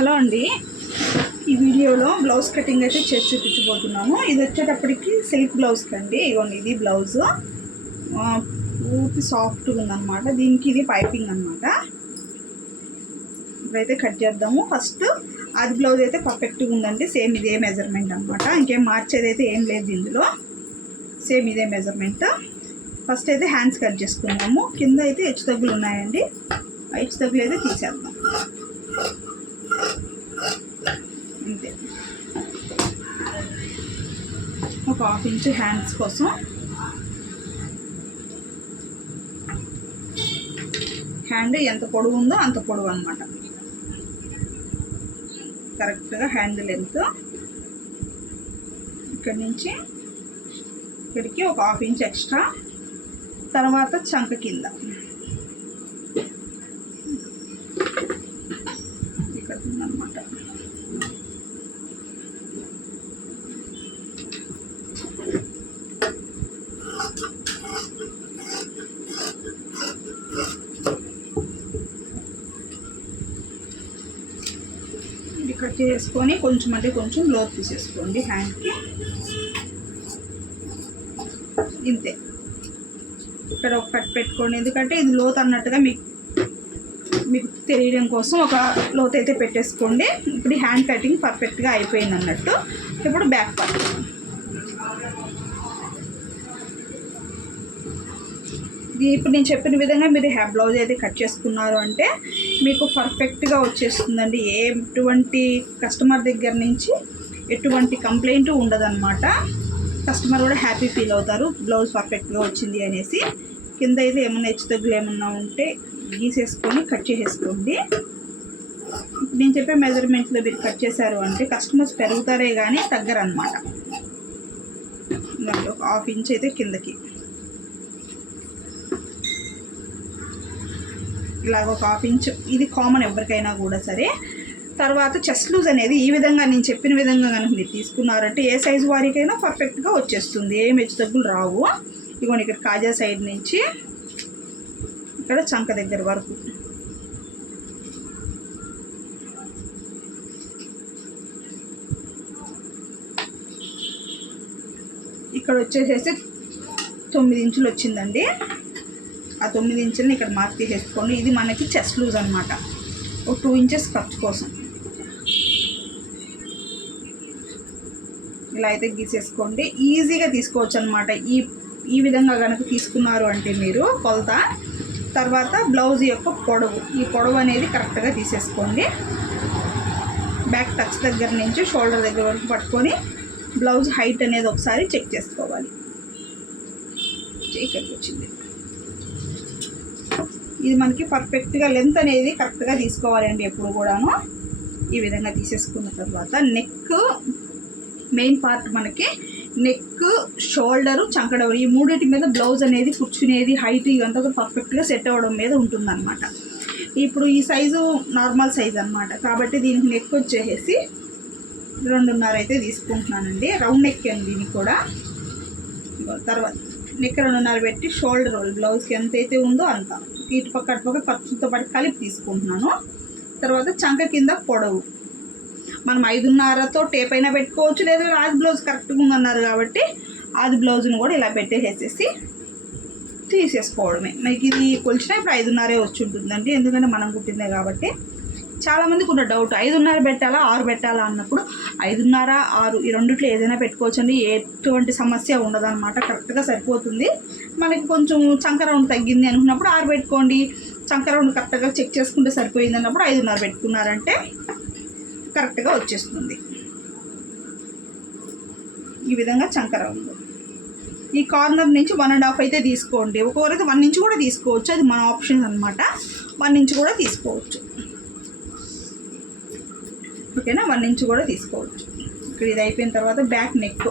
Hello అండి, ఈ వీడియోలో బ్లౌజ్ కటింగ్ అయితే చేసి చూపించబోతున్నాను. ఇది వచ్చేటప్పటికి సిల్క్ బ్లౌజ్ కండి. ఇగోండి, ఇది బ్లౌజ్ పూర్తి సాఫ్ట్గా ఉందన్నమాట. దీనికి ఇది పైపింగ్ అనమాట. ఇప్పుడైతే కట్ చేద్దాము. ఫస్ట్ అది బ్లౌజ్ అయితే పర్ఫెక్ట్గా ఉందండి. సేమ్ ఇదే మెజర్మెంట్ అనమాట. ఇంకేం మార్చేది అయితే ఏం లేదు ఇందులో. సేమ్ ఇదే మెజర్మెంట్. ఫస్ట్ అయితే హ్యాండ్స్ కట్ చేసుకున్నాము. కింద అయితే హెచ్చు తగ్గులు ఉన్నాయండి. ఆ హెచ్చు తగ్గులు అయితే తీసేద్దాం అంతే. ఒక హాఫ్ ఇంచ్ హ్యాండ్స్ కోసం. హ్యాండ్ ఎంత పొడవు ఉందో అంత పొడవు అనమాట. కరెక్ట్గా హ్యాండ్ లెంత్ ఇక్కడి నుంచి ఇక్కడికి ఒక హాఫ్ ఇంచ్ ఎక్స్ట్రా. తర్వాత చంక కింద ఇక్కడ ఉందన్నమాట. ఇది కట్ చేసుకొని కొంచెం అంటే కొంచెం లోతు తీసేసుకోండి హ్యాండ్కి. ఇంతే. ఇక్కడ ఒక కట్ పెట్టుకోండి, ఎందుకంటే ఇది లోతు అన్నట్టుగా మీకు తెలియడం కోసం ఒక లోతు అయితే పెట్టేసుకోండి. ఇప్పుడు హ్యాండ్ కటింగ్ పర్ఫెక్ట్గా అయిపోయింది అన్నట్టు. ఇప్పుడు బ్యాక్ పార్ట్. ఇప్పుడు నేను చెప్పిన విధంగా మీరు బ్లౌజ్ అయితే కట్ చేసుకున్నారు అంటే మీకు పర్ఫెక్ట్గా వచ్చేస్తుందండి. ఎటువంటి కస్టమర్ దగ్గర నుంచి ఎటువంటి కంప్లైంట్ ఉండదన్నమాట. కస్టమర్ కూడా హ్యాపీ ఫీల్ అవుతారు బ్లౌజ్ పర్ఫెక్ట్గా వచ్చింది అనేసి. కింద అయితే ఏమన్నా హెచ్చు తగ్గులు ఏమన్నా ఉంటే గీసేసుకొని కట్ చేసేసుకోండి. నేను చెప్పే మెజర్మెంట్లో మీరు కట్ చేశారు అంటే కస్టమర్స్ పెరుగుతారే కానీ తగ్గరనమాట. ఒక హాఫ్ ఇంచ్ అయితే కిందకి, ఇలాగ ఒక హాఫ్ ఇంచ్. ఇది కామన్ ఎవరికైనా కూడా సరే. తర్వాత చెస్ట్ లూజ్ అనేది ఈ విధంగా నేను చెప్పిన విధంగా కనుక మీరు తీసుకున్నారంటే ఏ సైజు వారికైనా పర్ఫెక్ట్గా వచ్చేస్తుంది. ఏం హెచ్చు తగ్గులు రావు. ఇదిగోండి, ఇక్కడ కాజా సైడ్ నుంచి ఇక్కడ చంక దగ్గర వరకు ఇక్కడ వచ్చేసేసి 9 ఇంచులు వచ్చిందండి. ఆ 9 ఇంచులని ఇక్కడ మార్క్ తీసేసుకోండి. ఇది మనకి చెస్ట్ లూజ్ అనమాట. ఒక 2 ఇంచెస్ ఖర్చు కోసం ఇలా అయితే గీసేసుకోండి. ఈజీగా తీసుకోవచ్చు అనమాట. ఈ విధంగా కనుక తీసుకున్నారు అంటే మీరు కొలత. తర్వాత బ్లౌజ్ యొక్క పొడవు, ఈ పొడవు అనేది కరెక్ట్గా తీసేసుకోండి. బ్యాక్ టచ్ దగ్గర నుంచి షోల్డర్ దగ్గర వరకు పట్టుకొని బ్లౌజ్ హైట్ అనేది ఒకసారి చెక్ చేసుకోవాలి. ఇక్కడికి వచ్చింది. ఇది మనకి పర్ఫెక్ట్గా లెంత్ అనేది కరెక్ట్గా తీసుకోవాలండి ఎప్పుడు కూడాను. ఈ విధంగా తీసేసుకున్న తర్వాత నెక్ మెయిన్ పార్ట్, మనకి నెక్, షోల్డరు, చంకడవరు, ఈ మూడింటి మీద బ్లౌజ్ అనేది కూర్చునేది హైట్ ఇవంతా పర్ఫెక్ట్గా సెట్ అవ్వడం మీద ఉంటుందన్నమాట. ఇప్పుడు ఈ సైజు నార్మల్ సైజ్ అనమాట. కాబట్టి దీనికి నెక్ వచ్చేసి 2.5 అయితే తీసుకుంటున్నానండి. రౌండ్ నెక్ అండి దీనికి కూడా. తర్వాత నెక్ 2.5 పెట్టి షోల్డర్ బ్లౌజ్కి ఎంత అయితే ఉందో అంత ఇటు పక్క అటుపక్క ఖర్చుతో పాటు కలిపి తీసుకుంటున్నాను. తర్వాత చంక కింద పొడవు మనం 5.5తో టేప్ అయినా పెట్టుకోవచ్చు, లేదా ఆది బ్లౌజ్ కరెక్ట్గా ఉందన్నారు కాబట్టి ఆది బ్లౌజ్ని కూడా ఇలా పెట్టేసేసి తీసేసుకోవడమే. మనకి ఇది కొలిచినా ఇప్పుడు 5.5 వచ్చి ఉంటుందండి, ఎందుకంటే మనం కుట్టిందే కాబట్టి. చాలామందికి ఉన్న డౌట్ 5.5 పెట్టాలా 6 పెట్టాలా అన్నప్పుడు 5.5, 6 ఈ రెండిట్లో ఏదైనా పెట్టుకోవచ్చండి. ఎటువంటి సమస్య ఉండదన్నమాట. కరెక్ట్గా సరిపోతుంది. మనకి కొంచెం చంక రౌండ్ తగ్గింది అనుకున్నప్పుడు 6 పెట్టుకోండి. చంక రౌండ్ కరెక్ట్గా చెక్ చేసుకుంటే సరిపోయింది అన్నప్పుడు 5.5 పెట్టుకున్నారంటే కరెక్ట్గా వచ్చేస్తుంది. ఈ విధంగా చంక రౌండ్. ఈ కార్నర్ నుంచి 1.5 అయితే తీసుకోండి. ఒక్కొక్కరైతే 1 ఇంచ్ కూడా తీసుకోవచ్చు, అది మన ఆప్షన్ అనమాట. 1 ఇంచ్ కూడా తీసుకోవచ్చు, ఓకేనా. 1 ఇంచ్ కూడా తీసుకోవచ్చు. ఇక్కడ ఇది అయిపోయిన తర్వాత బ్యాక్ నెక్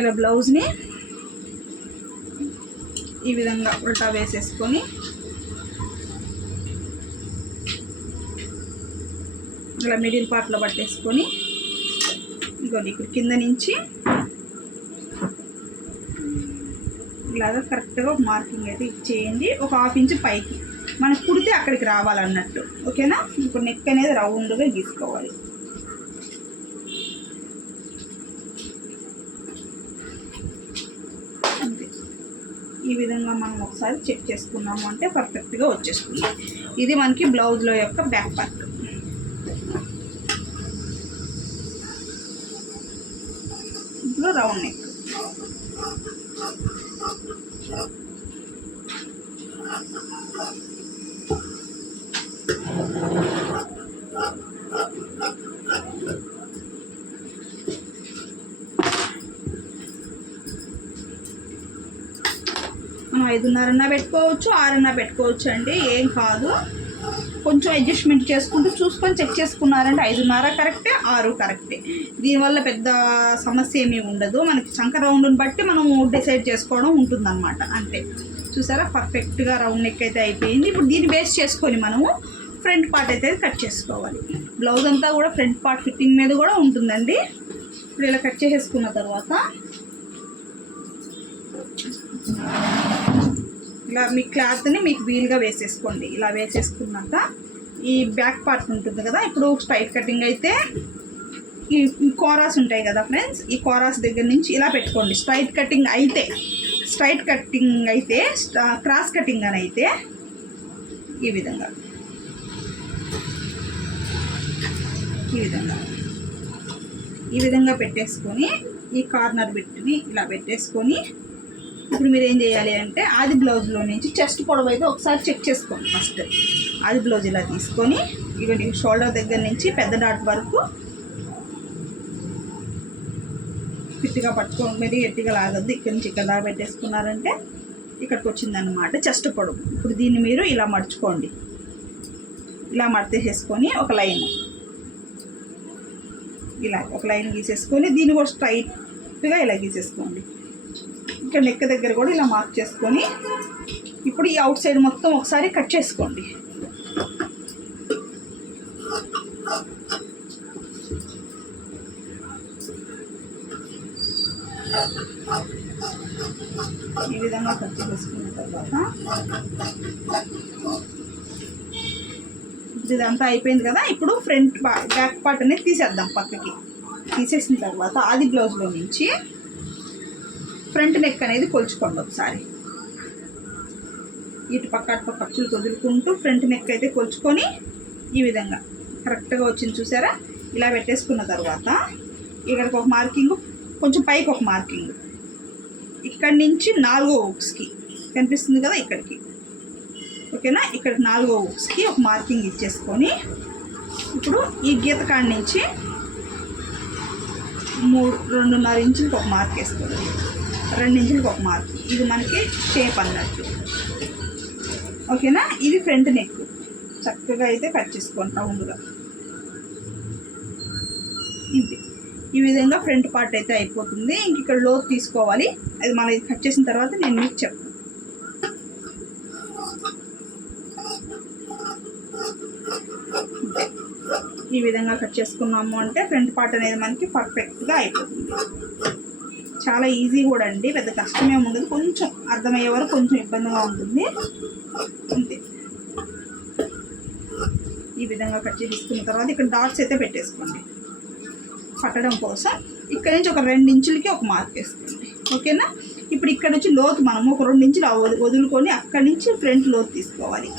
ఇలా బ్లౌజ్ని ఈ విధంగా ఉల్టా వేసేసుకొని ఇలా మిడిల్ పార్ట్లో పట్టేసుకొని ఇంకోటి ఇక్కడ కింద నుంచి ఇలాగా కరెక్ట్గా మార్కింగ్ అయితే ఇచ్చేయండి. ఒక హాఫ్ ఇంచ్ పైకి మనకు కుడితే అక్కడికి రావాలన్నట్టు. ఓకేనా? ఇప్పుడు నెక్ అనేది రౌండ్గా గీసుకోవాలి. అంతే. ఈ విధంగా మనం ఒకసారి చెక్ చేసుకున్నాము అంటే పర్ఫెక్ట్గా వచ్చేస్తుంది. ఇది మనకి బ్లౌజ్లో యొక్క బ్యాక్ పార్ట్. ఇప్పుడు రౌండ్ నెక్. మనం 5:30 పెట్టుకోవచ్చు, 6 పెట్టుకోవచ్చు అండి, ఏం కాదు. కొంచెం అడ్జస్ట్మెంట్ చేసుకుంటూ చూసుకొని చెక్ చేసుకున్నారంటే 5:30 కరెక్టే, 6 కరెక్టే. దీనివల్ల పెద్ద సమస్య ఏమీ ఉండదు. మనకి చంక రౌండ్ని బట్టి మనము డిసైడ్ చేసుకోవడం ఉంటుందన్నమాట. అంతే. చూసారా, పర్ఫెక్ట్గా రౌండ్ నెక్ అయితే అయిపోయింది. ఇప్పుడు దీన్ని బేస్ చేసుకొని మనము ఫ్రంట్ పార్ట్ అయితే కట్ చేసుకోవాలి. బ్లౌజ్ అంతా కూడా ఫ్రంట్ పార్ట్ ఫిట్టింగ్ మీద కూడా ఉంటుందండి. ఇప్పుడు ఇలా కట్ చేసేసుకున్న తర్వాత ఇలా మీ క్లాత్ని మీకు వీలుగా వేసేసుకోండి. ఇలా వేసేసుకున్నాక ఈ బ్యాక్ పార్ట్ ఉంటుంది కదా, ఇప్పుడు స్ట్రైట్ కటింగ్ అయితే ఈ కోరాస్ ఉంటాయి కదా ఫ్రెండ్స్, ఈ కోరాస్ దగ్గర నుంచి ఇలా పెట్టుకోండి. స్ట్రైట్ కటింగ్ అయితే క్రాస్ కటింగ్ అని అయితే ఈ విధంగా పెట్టేసుకొని ఈ కార్నర్ బిట్ని ఇలా పెట్టేసుకొని ఇప్పుడు మీరు ఏం చేయాలి అంటే ఆది బ్లౌజ్లో నుంచి చెస్ట్ పొడవు అయితే ఒకసారి చెక్ చేసుకోండి. ఫస్ట్ ఆది బ్లౌజ్ ఇలా తీసుకొని ఇవ్వండి, షోల్డర్ దగ్గర నుంచి పెద్ద డాట్ వరకు ఫిట్గా పట్టుకోండి. మీరు గట్టిగా లాగద్దు. ఇక్కడ నుంచి ఇక్కడ దాకా పెట్టేసుకున్నారంటే ఇక్కడికి వచ్చిందనమాట చెస్ట్ పొడవు. ఇప్పుడు దీన్ని మీరు ఇలా మడుచుకోండి. ఇలా మడతేసేసుకొని ఒక లైన్ గీసేసుకొని దీన్ని కూడా స్ట్రైట్గా ఇలా గీసేసుకోండి. ఇక్కడ నెక్ దగ్గర కూడా ఇలా మార్క్ చేసుకొని ఇప్పుడు ఈ అవుట్ సైడ్ మొత్తం ఒకసారి కట్ చేసుకోండి. ఈ విధంగా కట్ చేసుకున్న తర్వాత ఇదంతా అయిపోయింది కదా. ఇప్పుడు ఫ్రంట్ బ్యాక్ పార్ట్ అనేది తీసేద్దాం. పక్కకి తీసేసిన తర్వాత ఆది బ్లౌజ్లో నుంచి ఫ్రంట్ నెక్ అనేది కొలుచుకోండి ఒకసారి. ఇటు పక్క అటు పక్క ఖర్చులు వదులుకుంటూ ఫ్రంట్ నెక్ అయితే కొలుచుకొని ఈ విధంగా కరెక్ట్గా వచ్చింది. చూసారా? ఇలా పెట్టేసుకున్న తర్వాత ఇక్కడికి ఒక మార్కింగ్, కొంచెం పైకి ఒక మార్కింగ్, ఇక్కడి నుంచి 4వ హుక్స్కి కనిపిస్తుంది కదా ఇక్కడికి. ఓకేనా? ఇక్కడ 4వ హుక్స్కి ఒక మార్కింగ్ ఇచ్చేసుకొని ఇప్పుడు ఈ గీత కాడి నుంచి 2.5 ఇంచులకు ఒక మార్క్ వేసుకోండి. 2 ఇంచులకు ఒక మార్క్. ఇది మనకి షేప్ అన్నట్టు. ఓకేనా? ఇది ఫ్రంట్ నెక్. చక్కగా అయితే కట్ చేసుకోండి రౌండ్గా. ఇది ఈ విధంగా ఫ్రంట్ పార్ట్ అయితే అయిపోతుంది. ఇంక ఇక్కడ లోతు తీసుకోవాలి. అది మనం ఇది కట్ చేసిన తర్వాత నేను మీకు చెప్తాను. ఈ విధంగా కట్ చేసుకున్నాము అంటే ఫ్రంట్ పార్ట్ అనేది మనకి పర్ఫెక్ట్గా అయిపోతుంది. చాలా ఈజీ కూడా అండి, పెద్ద కష్టమేమి ఉండదు. కొంచెం అర్థమయ్యే వరకు కొంచెం ఇబ్బందిగా ఉంటుంది అంతే. ఈ విధంగా కట్ చేసుకున్న తర్వాత ఇక్కడ డాట్స్ అయితే పెట్టేసుకోండి పట్టడం కోసం. ఇక్కడ నుంచి ఒక 2 ఇంచులకి ఒక మార్క్ వేసుకోండి. ఓకేనా? ఇప్పుడు ఇక్కడ నుంచి లోతు మనము ఒక 2 ఇంచులు వదులుకొని అక్కడి నుంచి ఫ్రంట్ లోతు తీసుకోవాలి.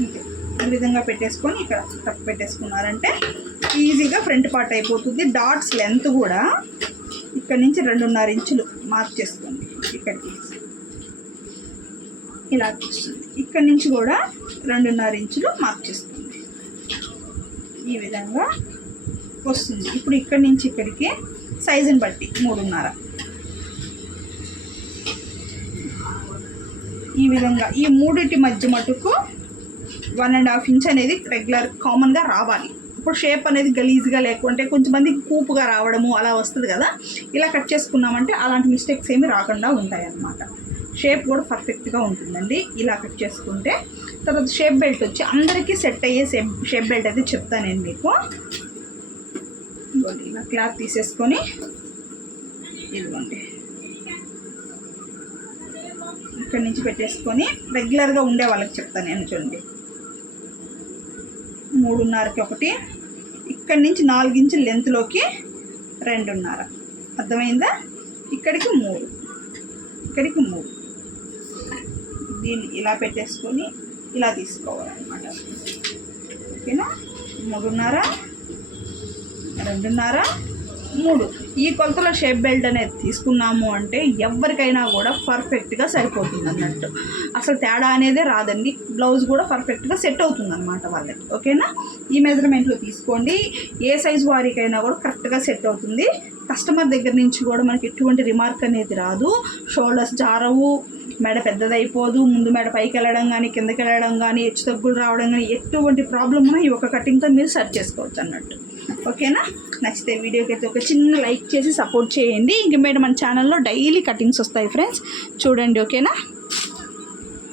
అంతే. ఈ విధంగా పెట్టేసుకొని ఇక్కడ టక్ పెట్టేసుకున్నారంటే ఈజీగా ఫ్రంట్ పార్ట్ అయిపోతుంది. డాట్స్ లెంత్ కూడా ఇక్కడ నుంచి 2.5 ఇంచులు మార్క్ చేసుకోండి. ఇక్కడికి ఇలా వస్తుంది. ఇక్కడ నుంచి కూడా 2.5 ఇంచులు మార్క్ చేసుకోండి. ఈ విధంగా వస్తుంది. ఇప్పుడు ఇక్కడి నుంచి ఇక్కడికి సైజుని బట్టి 3.5 ఈ విధంగా ఈ మూడింటి మధ్య మటుకు 1.5 ఇంచ్ అనేది రెగ్యులర్ కామన్గా రావాలి. ఇప్పుడు షేప్ అనేది గలీజ్గా లేకుంటే కొంచెంమంది కూపుగా రావడము అలా వస్తుంది కదా. ఇలా కట్ చేసుకున్నామంటే అలాంటి మిస్టేక్స్ ఏమి రాకుండా ఉంటాయి అన్నమాట. షేప్ కూడా పర్ఫెక్ట్గా ఉంటుందండి ఇలా కట్ చేసుకుంటే. తర్వాత షేప్ బెల్ట్ వచ్చి అందరికీ సెట్ అయ్యే షేప్ బెల్ట్ అయితే చెప్తాను నేను మీకు. ఇలా క్లాత్ తీసేసుకొని ఇదిగోండి ఇక్కడి నుంచి పెట్టేసుకొని రెగ్యులర్గా ఉండే వాళ్ళకి చెప్తాను నేను. చూడండి 3.5కి ఒకటి, ఇక్కడి నుంచి 4 ఇంచుల లెంత్లోకి 2.5. అర్థమైందా? ఇక్కడికి 3, ఇక్కడికి 3. దీన్ని ఇలా పెట్టేసుకొని ఇలా తీసుకోవాలన్నమాట. ఓకేనా? 3.5, 2.5, 3 ఈ కొలతలో షేప్ బెల్ట్ అనేది తీసుకున్నాము అంటే ఎవరికైనా కూడా పర్ఫెక్ట్గా సరిపోతుంది అన్నట్టు. అసలు తేడా అనేదే రాదండి. బ్లౌజ్ కూడా పర్ఫెక్ట్గా సెట్ అవుతుంది అనమాట వాళ్ళకి. ఓకేనా? ఈ మెజర్మెంట్లో తీసుకోండి. ఏ సైజు వారికైనా కూడా కరెక్ట్గా సెట్ అవుతుంది. కస్టమర్ దగ్గర నుంచి కూడా మనకి ఎటువంటి రిమార్క్ అనేది రాదు. షోల్డర్స్ జారవు, మెడ పెద్దదైపోదు, ముందు మెడ పైకి వెళ్ళడం కానీ కిందకి వెళ్ళడం కానీ హెచ్చు తగ్గులు రావడం కానీ ఎటువంటి ప్రాబ్లమ్ ఉన్నా ఈ ఒక కటింగ్తో మీరు సెర్చ్ చేసుకోవచ్చు అన్నట్టు. ఓకేనా? నచ్చితే వీడియోకి అయితే ఒక చిన్న లైక్ చేసి సపోర్ట్ చేయండి. ఇంక మేడం మన ఛానల్లో డైలీ కటింగ్స్ వస్తాయి ఫ్రెండ్స్, చూడండి. ఓకేనా?